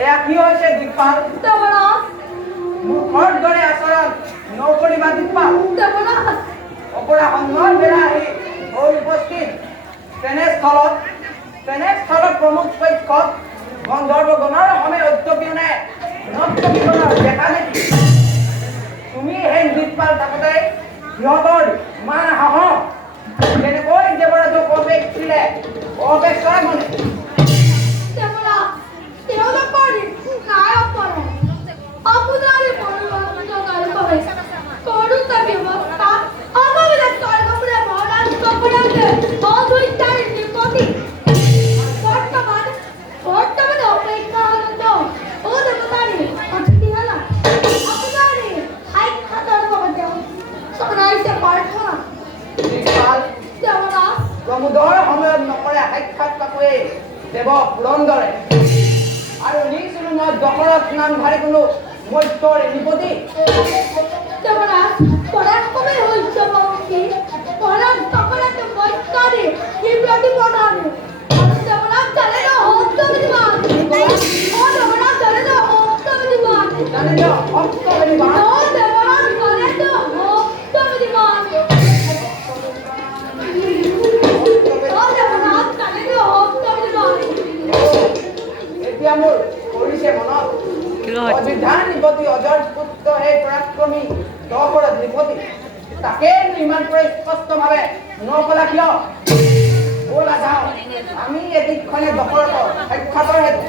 এয়া কি হৈছে দিকপাল? মুখৰ দৰে আচৰণ নকৰিবা দিকপাল। অপৰা সন্মান বেলা আহি হৈ উপস্থিত তেনেস্থলত প্ৰমুখ পক্ষত গন্ধৰ্বগণৰ সময় অধ্যপিনে নৃত্যবিগণৰ দেখা দেখি তুমি সেই দিকপাল থাকোঁতে সিহঁতৰ মান সাহস কেনেকৈ দেৱৰাজক অপেক্ষিলে অপেক্ষাৰ মনে প্ৰমোদৰ সময়ত নকৰে সাক্ষাৎ কাকোৱে দেৱ পুৰন্দৰে আৰু নিজ ৰুমত দশৰথ নামধাৰী কোনো মৈত্ৰৰ নিপতি মোৰ কৰিছে মনত অযোধ্যাৰ নিপতি অজৰ পুত্ৰ সেই পৰাক্ৰমী দশৰথ নিপতি তাকে ইমান কৰি স্পষ্টভাৱে নকলা কিয়? ব'লা যাওঁ আমি এদিক্ষণে দশৰথৰ সাক্ষাতৰ হেতু